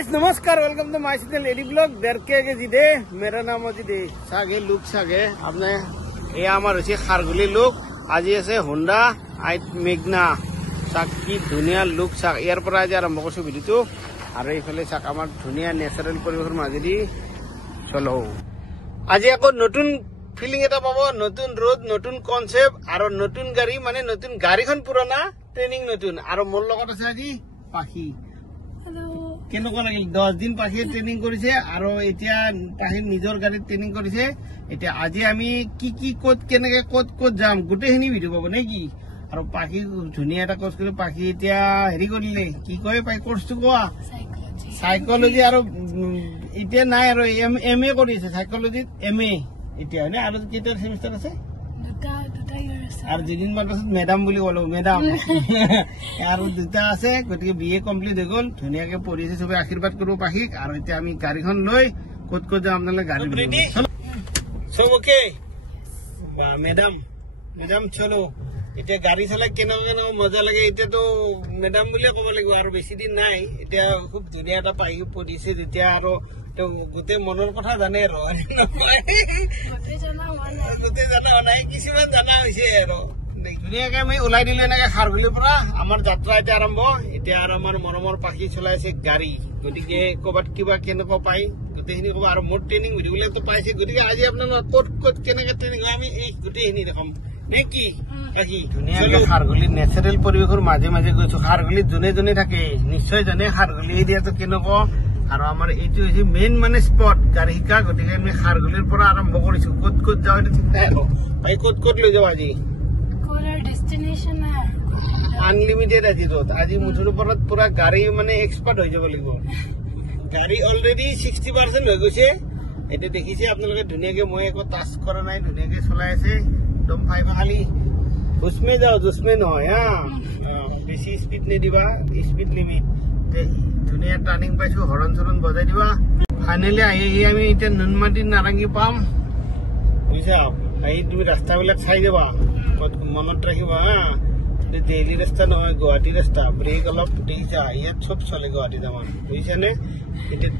guys नमस्कार welcome to my channel AD blog देरके के जिदे मेरा नाम अजिदे सागे लुक सागे आपने ये आमार होछि खारगुली लुक আজি আছে होंडा आइट मेगना साकी दुनिया लुक साक यार पर आज आरम्भ करছো ভিডিওটো আৰু এইফালে সাক আমাৰ ধুনিয়া ন্যাচাৰাল পৰিবেশৰ মাজেদি চলো আজি আকৌ নতুন ফিলিং এটা পাবো নতুন ৰোড নতুন কনসেপ্ট আৰু নতুন গাড়ী মানে নতুন গাড়ীখন পুৰণা ট্ৰেনিং নতুন আৰু মোৰ লগত আছে আজি পাখি কেনেকুৱা লাগিল 10 দিন পাখি ট্ৰেনিং কৰিছে আৰু এতিয়া পাখি নিজৰ গাড়ীত ট্ৰেনিং কৰিছে এতিয়া আজি আমি কি কোত কেনেকে কোত যাম গুটেখিনি ভিডিও পাব নেকি আৰু পাখি ধুনিয়া এটা কোৰ্স কৰি পাখি এতিয়া হেৰি কৰিলে কি কয় পাই কোৰ্সটো কোৱা সাইকোলজি আৰু এতিয়া নাই আৰু এমএ কৰিছে সাইকোলজিত এমএ এতিয়া মানে আৰু কেইটা সেমিস্টাৰ আছে দুটা ইয়াৰ আছে আৰু দিন মান পাছত মেডাম বুলি কলো মেডাম আৰু দুটা আছে গতিকে বিএ কমপ্লিট হৈ গল ধুনিয়াকে পঢ়িছে সবে আশীৰ্বাদ কৰো পাখিক আৰু এতিয়া আমি গাড়ীখন লৈ কোত যাম আপোনালে গাড়ী ৰেডি সব ওকে বা মেডাম চলো এতিয়া গাড়ী চলাই কেনে মজা লাগে এতিয়া তো মেডাম বুলি ক'ব লাগিব আৰু বেছি দিন নাই এতিয়া খুব ধুনিয়া এটা পাখি পঢ়িছে যেতিয়া আৰু গোটে মনৰ কথা জানে আৰু গোটে জানা নাই কিছুমান জানা হৈছে আৰু ধুনীয়াকে আমি ওলাই দিলো এনেকে খাৰগুলিৰ পৰা আমাৰ যাত্ৰা এতিয়া আৰম্ভ এতিয়া আৰু আমাৰ মৰমৰ পাখি চলাইছে গাড়ী গতিকে ক'বাত কিবা কেনেকুৱা পাই গোটেইখিনি ক'ব আৰু মোৰ ট্ৰেইনিং ভিডিঅ'বিলাকতো পাইছে গতিকে আজি আপোনালোক ক'ত কেনেকে ট্ৰেইনিং আমি এই গোটেইখিনি দেখাম নে কি পাখি ধুনীয়াকে খাৰগুলিৰ নেচাৰেল পৰিৱেশৰ মাজে মাজে গৈছো খাৰগুলিত যোনে থাকে নিশ্চয় জানে খাৰগুলি এৰিয়াটো কেনেকুৱা আৰু আমাৰ এইটো হৈছে মেইন মানে স্পট গাড়ী শিকা গতিকে আমি খাৰগুলিৰ পৰা আৰম্ভ কৰিছো ক'ত যাওঁ এটা ঠিক নাই আৰু ভাই ক'ত লৈ যাওঁ আজি ডেষ্টিনেশ্যন আনলিমিটেড আজি মুঠৰ ওপৰত পুৰা গাড়ী মানে এক্সপাৰ্ট হৈ যাব লাগিব গাড়ী অলৰেডি 60% হৈ গৈছে এইটো দেখিছে আপোনালোকে ধুনীয়াকে মই একো টাচ কৰা নাই ধুনীয়াকে চলাই আছে একদম ফাইভ খালি উসমে যাও জুসমে নহয় হা বেছি স্পীড নিদিবা স্পীড লিমিট ধুনীয়া টাৰ্ণিং পাইছো হৰণ চৰণ বজাই দিবা ফাইনেলি আহি আমি এতিয়া নুনমাটি নাৰেংগী পাম বুজিছা আহি তুমি ৰাস্তাবিলাক চাই যাবা মনত ৰাখিবা হা দিল্লী ৰাস্তা নহয় গুৱাহাটী ৰাস্তা ব্ৰেক অলপ দেখিছা ইয়াত চব চলে গুৱাহাটী যামান বুজিছানে এতিয়া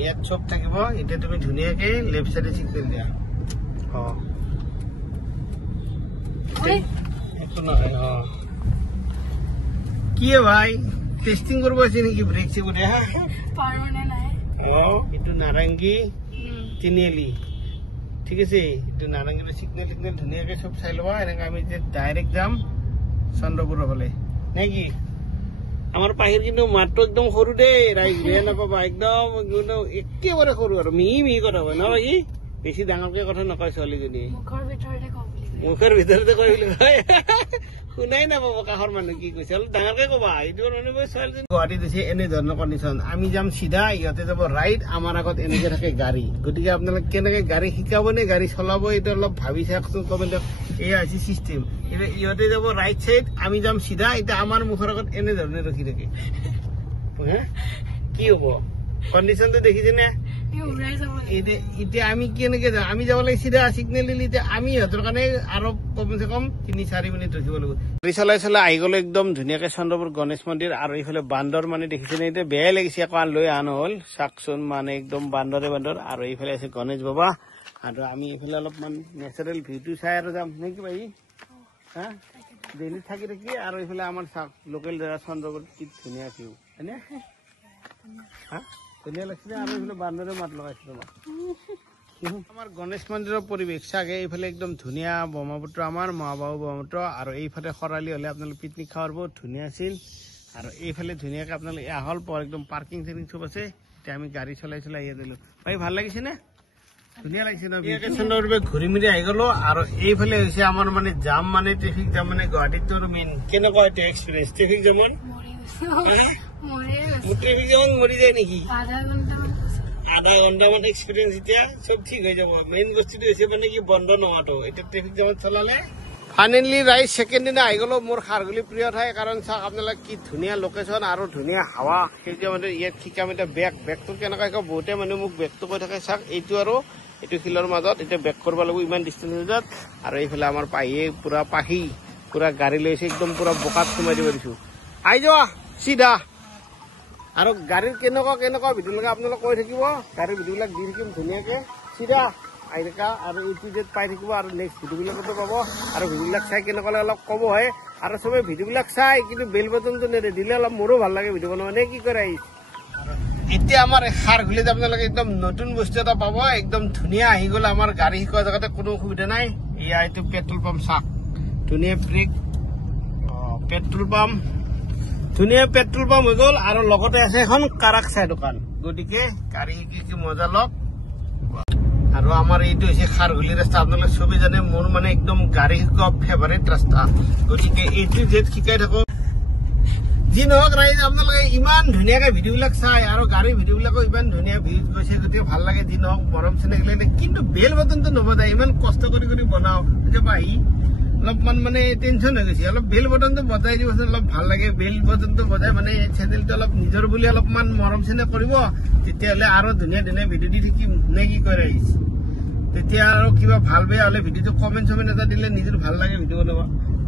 ইয়াত চব থাকিব এতিয়া তুমি ধুনীয়াকে লেফ্ট চাইডে ঠিক কৰি দিয়া একো নহয় কি ভাই টেস্টিং করবো আছে নাকি ব্রেক সে করে হ্যাঁ পারমানেন্ট নাই একটু নারাঙ্গি তিনিআলি ঠিক আছে একটু নারাঙ্গির সিগন্যাল ধুনিয়াকে সব চাই লবা এনেকে আমি যে ডাইরেক্ট যাম চন্দ্ৰপুৰৰ ফালে নাকি আমাৰ পাখিৰ কিন্তু মাতটো একদম সৰু দে ৰাইজ বেয়া নাপাবা একদম একেবাৰে সৰু আৰু মিহি কথা হয় ন বাকি বেছি ডাঙৰকে কথা নকয় ছোৱালীজনী মুখৰ ভিতৰতে কয় বুলি কয় শুনাই নাপাব কাষৰ মানুহ কি কৈছে অলপ ডাঙৰকে কবা এইটো ছোৱালীজনী গুৱাহাটীত আছে এনে ধৰণৰ কণ্ডিশ্যন আমি যাম চিধা ইহঁতে যাব ৰাইট আমাৰ আগত এনেকে থাকে গাড়ী গতিকে আপোনালোক কেনেকে গাড়ী শিকাব নে গাড়ী চলাব এইটো অলপ ভাবি চাওকচোন কমেণ্টত এয়া হৈছে চিষ্টেম এতিয়া ইহঁতে যাব ৰাইট চাইড আমি যাম চিধা এতিয়া আমাৰ মুখৰ আগত এনে ধৰণে ৰখি থাকে কি হব কণ্ডিশ্যনটো দেখিছে নে এতিয়া আমি কেনেকে যাম আমি যাব লাগে চিধা চিগনেল দিলে এতিয়া আমি সিহঁতৰ কাৰণে আৰু কমচে কম 3-4 মিনিট ৰখিব লাগিব গাড়ী চলাই আহি গলো একদম ধুনীয়াকে চন্দ্ৰপুৰ গণেশ মন্দিৰ আৰু এইফালে বান্দৰ মানে দেখিছে নে এতিয়া বেয়াই লাগিছে আকৌ লৈ আন হল চাকচোন মানে একদম বান্দৰ আৰু এইফালে আছে গণেশ বাবা আৰু আমি এইফালে অলপমান নেচাৰেল ভিউটো চাই আৰু যাম নেকি ভাই হা দিল্লীত থাকি আৰু এইফালে আমাৰ চাক লোকেল জেগা চন্দ্ৰপুৰ কি ধুনীয়া ভিউ হয়নে হা ধুনীয়া লাগিছে আৰু এইফালে বান্দৰে মাত লগাইছে তোমাক আমাৰ গণেশ মন্দিৰৰ পৰিৱেশ চাগে এইফালে একদম ধুনীয়া ব্ৰহ্মপুত্ৰ আমাৰ মহাবাহু ব্ৰহ্মপুত্ৰ আৰু এইফালে খৰালি হলে আপোনালোকে পিকনিক খাৱাৰ বহুত ধুনীয়া আছিল আৰু এইফালে ধুনীয়াকে আপোনালোকে আহল পৰ একদম পাৰ্কিং চাৰ্কিং চব আছে এতিয়া আমি গাড়ী চলাই আহি দিলো ভাই ভাল লাগিছে নে ধুনীয়া লাগিছে ন চন্দ্ৰপুৰ ঘূৰি মেলি আহি গলো আৰু এইফালে হৈছে আমাৰ মানে জাম মানে ট্ৰেফিক জাম মানে গুৱাহাটীত মেইন কেনেকুৱা এইটো এক্সপিৰিয়েঞ্চ ট্ৰেফিক জামত ট্ৰেফিক জামত মৰি যায় নেকি আধা ঘণ্টামান এক্সপিৰিয়েঞ্চ এতিয়া চব ঠিক হৈ যাব মেইন বস্তুটো হৈছে মানে কি বন্ধ নোহোৱাটো এতিয়া ট্ৰেফিক জামত চলালে ফাইনেলি ৰাইজ ছেকেণ্ড দিনা আহি গলো মোৰ খাৰগুলি প্ৰিয় ঠাই কাৰণ চাওক আপোনালোকে কি ধুনীয়া লোকেশ্যন আৰু ধুনীয়া হাৱা সেইটোৱে মানে ইয়াত শিকাম এতিয়া বেগটো কেনেকুৱা শিকাম বহুতে মানুহ মোক বেগটো কৈ থাকে চাওক এইটো আৰু এইটো শিলৰ মাজত এতিয়া বেগ কৰিব লাগিব ইমান ডিষ্টেঞ্চ মাজত আৰু এইফালে আমাৰ পাহিয়ে পুৰা পাখি পুৰা গাড়ী লৈছে একদম পুৰা বোকাত সোমাই দিব দিছো আহি যোৱা চিধা আৰু গাড়ীৰ কেনেকুৱা ভিডিঅ' লাগে আপোনালোকে কৈ থাকিব গাড়ীৰ ভিডিঅ'বিলাক দি থাকিম ধুনীয়াকে চিধা আহি থকা আৰু A-to-Z পাই থাকিব আৰু নেক্সট ভিডিঅ'বিলাকতো পাব আৰু ভিডিঅ'বিলাক চাই কেনেকুৱা লাগে অলপ ক'ব হয় আৰু চবে ভিডিঅ'বিলাক চাই কিন্তু বেল বটনটো দিলে অলপ মোৰো ভাল লাগে ভিডিঅ' বনাব নে কি কৰে এতিয়া আমাৰ খাৰঘুলিত আপোনালোকে একদম নতুন বস্তু এটা পাব একদম ধুনীয়া আহি গ'ল আমাৰ গাড়ী শিকোৱা জেগাতে কোনো অসুবিধা নাই এয়া এইটো পেট্ৰল পাম্প চাওক ধুনীয়া ব্ৰেক পেট্ৰল পাম্প ধুনীয়া পেট্ৰল পাম্প হৈ গ'ল আৰু লগতে আছে এখন কাৰাক চাই দোকান গতিকে গাড়ী শিকি মজা লওক আৰু আমাৰ এইটো হৈছে খাৰঘুলি ৰাস্তা আপোনালোকে চবে জানে মোৰ মানে একদম গাড়ী শিকোৱা ফেভাৰিট ৰাস্তা গতিকে A-to-Z শিকাই থাকো যি নহওক ৰাইজ আপোনালোকে ইমান ধুনীয়াকে ভিডিঅ'বিলাক চাই আৰু গাড়ীৰ ভিডিঅ'বিলাকো ইমান ধুনীয়া ভিউজ গৈছে গতিকে ভাল লাগে যি নহওক মৰম চেনেহ লাগিলে কিন্তু বেল বটনটো নবজায় ইমান কষ্ট কৰি বনাও আহি অলপমান মানে টেনশ্যন হৈ গৈছে অলপ বেল বটনটো বজাই দিবচোন অলপ ভাল লাগে বেল বটনটো বজাই মানে চেনেলটো অলপ নিজৰ বুলি অলপমান মৰম চেনেহ কৰিব তেতিয়াহ'লে আৰু ধুনীয়া ভিডিঅ' দি থাকিম নে কি কৰে আহিছে তেতিয়া আৰু কিবা ভাল বেয়া হ'লে ভিডিঅ'টো কমেণ্ট এটা দিলে নিজৰ ভাল লাগে ভিডিঅ' বনাব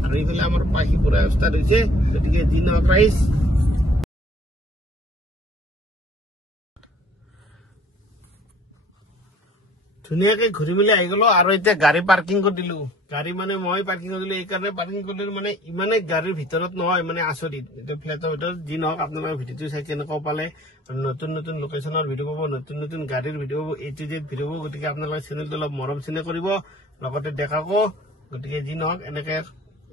আৰু এইফালে আমাৰ পাখি পুৰা ষ্টাৰ্ট হৈছে গতিকে যি নহওক ৰাইজ ধুনীয়াকে ঘূৰি মেলি আহি গলো আৰু এতিয়া গাড়ী পাৰ্কিং কৰি দিলো গাড়ী মানে মই পাৰ্কিং কৰি দিলো এইকাৰণে পাৰ্কিং কৰিলো মানে ইমানে গাড়ীৰ ভিতৰত নহয় মানে আচৰিত এতিয়া ফ্লেটৰ ভিতৰত যি নহওক আপোনালোকে ভিডিঅ'টো চাই কেনেকুৱা পালে নতুন লোকেশ্যনৰ ভিডিঅ' পাব নতুন গাড়ীৰ ভিডিঅ' পাব A-to-Z ভিডিঅ' পাব গতিকে আপোনালোকে চেনেলটো অলপ মৰম চেনেহ কৰিব লগতে দেখাকো গতিকে যি নহওক এনেকে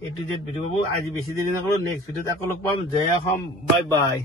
A-to-Z ভিডিঅ' পাব আজি বেছি দেৰি নকৰো নেক্সট ভিডিঅ'ত আকৌ লগ পাম জয় অসম বাই বাই